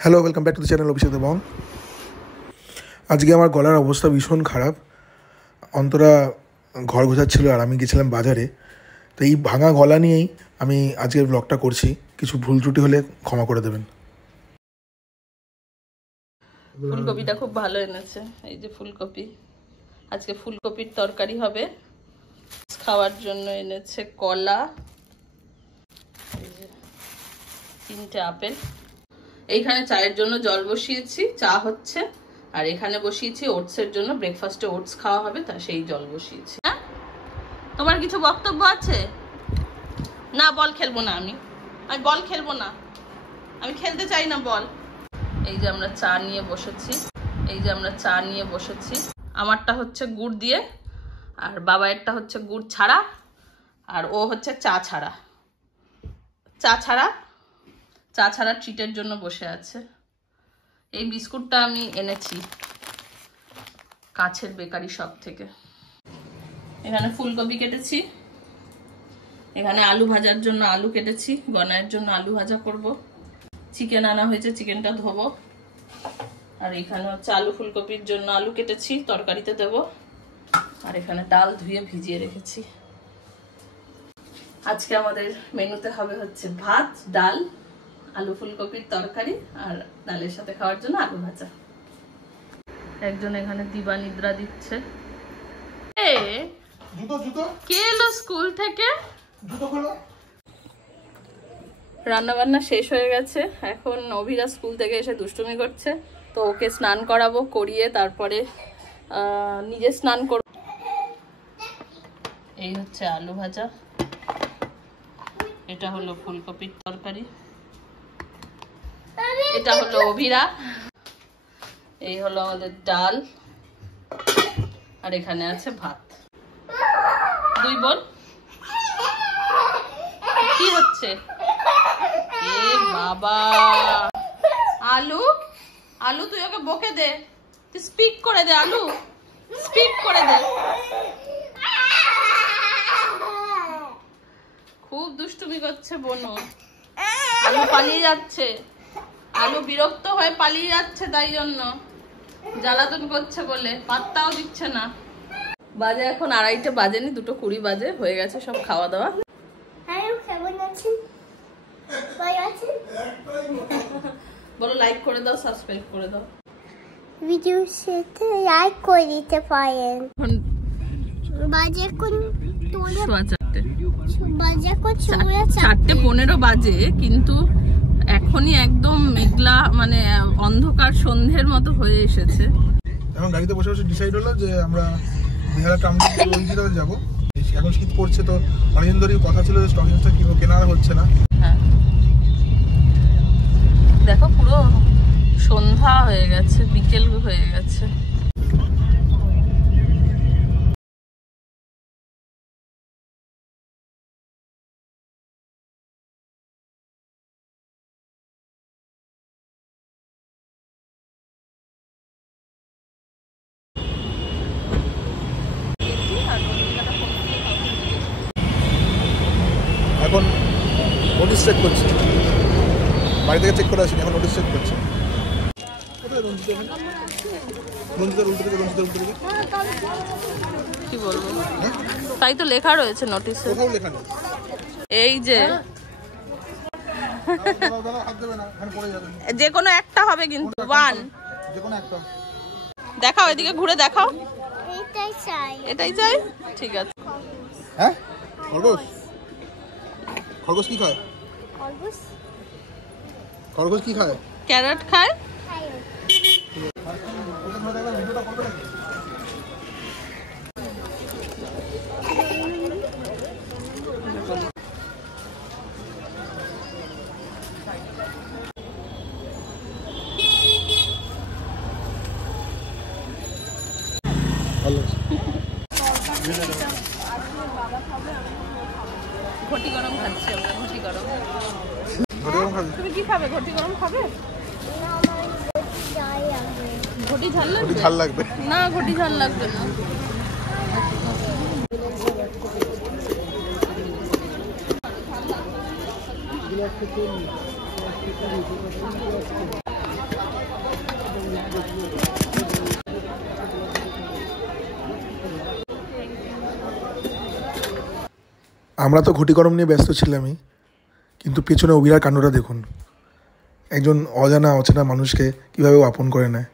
Hello, welcome back to the channel Abhishek Debong. আজকে আমার গলার অবস্থা ভীষণ খারাপ। অন্তরা ঘর গোছাচ্ছিল আর আমি গেছিলাম বাজারে। তো এই ভাঙা গলা নিয়েই আমি আজকের ব্লগটা করছি। কিছু ভুল ত্রুটি হলে ক্ষমা করে দেবেন। ফুলকপিটা খুব ভালো এনেছে। এই যে ফুলকপি, আজকে ফুলকপির তরকারি হবে। খাওয়ার জন্য এনেছে কলা, এই যে 3টে আপেল। এইখানে চায়ের জন্য জল বসিয়েছি, চা হচ্ছে। আর এখানে বসিয়েছি ওটসের জন্য, ব্রেকফাস্টে ওটস খাওয়া হবে, তা সেই জল বসিয়েছি। হ্যাঁ, তোমার কিছু বক্তব্য আছে? না, বল খেলবো না। আমি বল খেলবো না, আমি খেলতে চাই না বল। এই যে আমরা চা নিয়ে বসেছি। আমারটা হচ্ছে গুড় দিয়ে, আর বাবায়েরটা হচ্ছে গুড় ছাড়া, আর ও হচ্ছে চা ছাড়া ট্রিটের জন্য বসে আছে। এই বিস্কুটটা আমি এনেছি কাছের বেকারি শপ থেকে। এখানে ফুলকপি কেটেছি, এখানে আলু ভাজার জন্য আলু কেটেছি, গনায়ের জন্য আলু ভাজা করব। চিকেন আনা হয়েছে, চিকেনটা ধোবো। আর এখানে হচ্ছে আলু ফুলকপির জন্য আলু কেটেছি, তরকারিতে দেব। আর এখানে ডাল ধুয়ে ভিজিয়ে রেখেছি। আজকে আমাদের মেনুতে হবে হচ্ছে ভাত, ডাল, আলু ফুলকপির তরকারি, আর ডালের সাথে খাওয়ার জন্য আলু ভাজা। একজন এখানে দিবা নিদ্রা দিচ্ছে। কে এলো স্কুল থেকে? রান্না বান্না শেষ হয়ে গেছে। এখন অভিরা স্কুল থেকে এসে দুষ্টুমি করছে, তো ওকে স্নান করাবো, করিয়ে তারপরে নিজে স্নান করব। এই হচ্ছে আলু ভাজা, এটা হলো ফুলকপির তরকারি, এটা হলো অভিরা, এই হলো আমাদের ডাল, আর এখানে আছে ভাত। দুই বোন কি হচ্ছে? এ বাবা, আলু তুই ওকে বকে দে, তুই স্পিক করে দে, আলু স্পিক করে দে। খুব দুষ্টুমি করছে বোনু। আলু পালিয়ে যাচ্ছে, আলু বিরক্ত হয়ে পালিয়ে যাচ্ছে, তাই জন্য জ্বালাতন করছে বলে পাত্তাও দিচ্ছে না। বাজে এখন 2:30 বাজেনি, 2:20 বাজে, হয়ে গেছে সব খাওয়া দাওয়া। বলো লাইক করে দাও, সাবস্ক্রাইব করে দাও। ভিডিও সাথে লাইক করে দিতে পারেন। বাজে কোন তোলে 4:15 বাজে কোন 4:15 বাজে, কিন্তু এখনই একদম মেঘলা, মানে অন্ধকার সন্ধ্যের মতো হয়ে এসেছে। এখন গাড়িতে বসে বসে ডিসাইড হলো যে আমরা বিহারা টাউন থেকে রঞ্জিতাতে যাবো। এখন শীত পড়ছে, তো অনেকদিন ধরেই কথা ছিল যে স্টক এক্সচেঞ্জটা কিভাবে কেনা হচ্ছে না। হ্যাঁ, দেখো পুরো সন্ধ্যা হয়ে গেছে, বিকেল হয়ে গেছে। এখন নোটিস চেক করছে, বাড়ি থেকে চেক করে আসেনি, এখন নোটিস চেক করছে। কি বলবো, তাই তো লেখা রয়েছে নোটিশে। এই যে যে কোনো একটা হবে, কিন্তু দেখাও, এদিকে ঘুরে দেখাও। এটাই চাই, ঠিক আছে। হ্যাঁ, খরগোশ কি খায়? খরগোশ কি খায়? ক্যারট খায়। ঘটি গরম খাচ্ছি আমরা, ঘটি গরম। তুমি কি খাবে? ঘটি গরম খাবে? ঘটি ঝাল লাগবে? ঝাল লাগবে না, ঘটি ঝাল লাগবে না। আমরা তো ঘটি গরম নিয়ে ব্যস্ত ছিলামই, কিন্তু পেছনে অভিরার কাণ্ডটা দেখুন। একজন অজানা অচেনা মানুষকে কীভাবে আপন করে নেয়।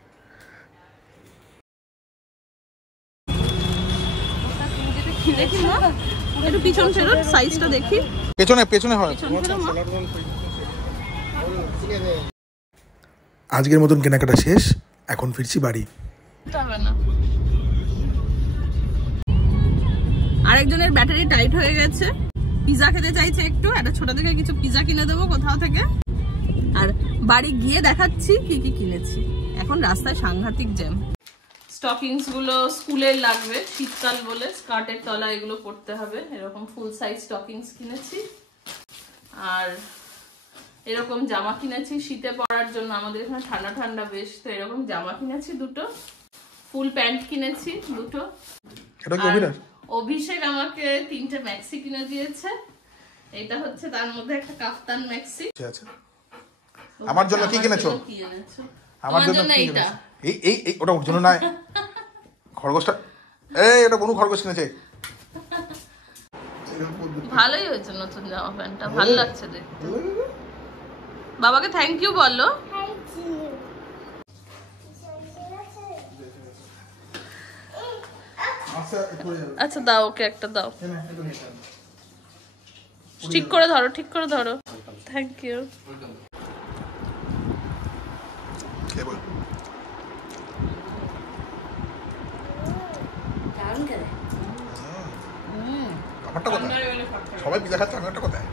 একটু পিছন ফেরো, সাইজটা দেখি। পেছনে হয়। আজকের মতন কেনাকাটা শেষ, এখন ফিরছি বাড়ি। আরেকজনের ব্যাটারি টাইট হয়ে গেছে, পিজা খেতে চাইছে একটু, একটা ছোট থেকে কিছু পিজা কিনে দেবো কোথাও থেকে। আর বাড়ি গিয়ে দেখাচ্ছি কি কি কিনেছি। এখন রাস্তায় সাংঘাতিক জ্যাম। স্টকিংস গুলো স্কুলের লাগবে, শীতকাল বলে স্কার্টের তলা এগুলো পরতে হবে। এরকম ফুল সাইজ স্টকিংস কিনেছি, আর এরকম জামা কিনেছি শীতে পরার জন্য। আমাদের এখানে ঠান্ডা ঠান্ডা বেশ, তো এরকম জামা কিনেছি দুটো। ফুল প্যান্ট কিনেছি দুটো। অভিষেক আমাকে 3টে ম্যাক্সি কিনে দিয়েছে। এটা হচ্ছে তার মধ্যে একটা কাফতান ম্যাক্সি। আমার জন্য কি কিনেছো? আমার জন্য এইটা। এই ওটা ওর জন্য না, খরগোশটা। এটা কোন খরগোশ কিনেছে? ভালোই হয়েছে নতুন জামা প্যান্টটা, ভালো লাগছে দেখতে। বাবাকে থ্যাংক ইউ বলো। আচ্ছা দাও, ওকে একটা দাও। ঠিক করে ধরো, ঠিক করে ধরো। Thank you. সবাই পিজা খাচ্ছে, আমি একটা কোথায়?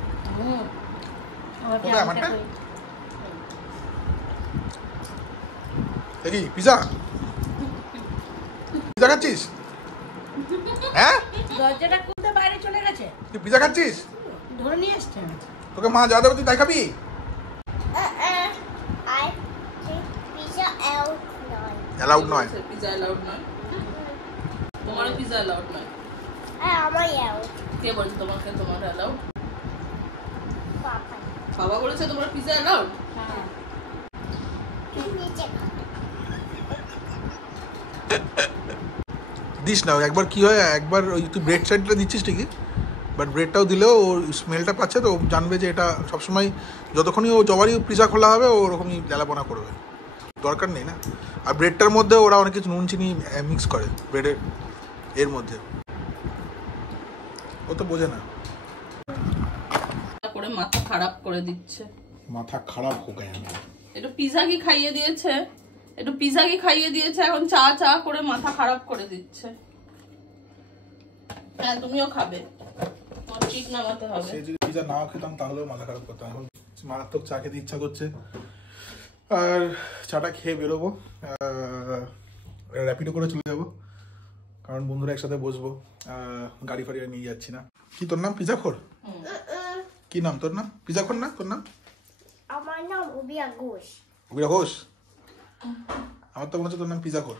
দেখি পিজা পিজা খাচ্ছিস? হ্যাঁ, দরজাটা খুলতে বাইরে চলে গেছে। তুই পিজা খাচ্ছিস? ধরে নিয়ে আসছে। তোকে মা যা দেবে তুই তাই খাবি? অ্যালাউড নয়। পিজা অ্যালাউড নয়। তোমারও পিজা অ্যালাউড নয়। আমার কে বলছে তোমাকে তোমার অ্যালাউড? বাবা বলেছে তোমার পিজা অ্যালাউড। দিস না একবার, কি হয় একবার ওই তুই ব্রেড সাইডটা দিচ্ছিস ঠিকই, বাট ব্রেডটাও দিলেও ও স্মেলটা পাচ্ছে, তো জানবে যে এটা সবসময় যতক্ষণই ও জবারই পিজা খোলা হবে ও ওরকমই জ্বালাপনা করবে। দরকার নেই না। আর ব্রেডটার মধ্যে ওরা অনেক কিছু নুন চিনি মিক্স করে ব্রেডের এর মধ্যে, ও তো বোঝে না। করে মাথা খারাপ করে দিচ্ছে। মাথা খারাপ হোক। একটু পিজা কি খাইয়ে দিয়েছে, একটু পিজা কি খাইয়ে দিয়েছে, এখন চা চা করে মাথা খারাপ করে দিচ্ছে। হ্যাঁ তুমিও খাবে, ঠিক নামাতে হবে। সে যদি পিজা নাও খেতাম তাহলেও মাথা খারাপ করতাম। এখন মারাত্মক চা খেতে ইচ্ছা করছে, আর চাটা খেয়ে বেরোবো, র্যাপিডো করে চলে যাবো, কারণ বন্ধুরা একসাথে বসবো। গাড়ি ফাড়ি নিয়ে যাচ্ছি না। কি তোর নাম? পিজা খোর? কি নাম তোর? নাম পিজা খোর না তোর নাম? আমার নাম অভিয়া ঘোষ। অভিয়া ঘোষ? আমার তো মনে হচ্ছে তোর নাম পিজা খোর।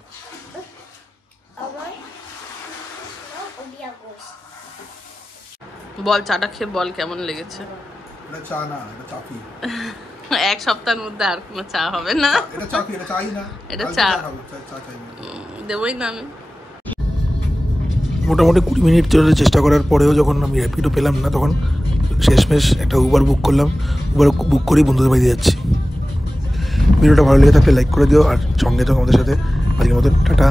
আমার নাম অভিয়া ঘোষ। বল চাটা খেয়ে বল কেমন লেগেছে। এটা চা না, এটা চাপি। এক সপ্তাহের মধ্যে আর কোনো চা হবে না। এটা চাপি, এটা চাই না। এটা চা দেবই না আমি। মোটামুটি 20 মিনিট চলে চেষ্টা করার পরেও যখন আমি র্যাপিডো পেলাম না, তখন শেষমেশ একটা উবার বুক করলাম। উবার বুক করেই বন্ধুদের বাড়িতে যাচ্ছি। ভিডিওটা ভালো লেগে থাকলে লাইক করে দিও, আর সঙ্গে থাকো আমাদের সাথে। আজকের মতন টাটা।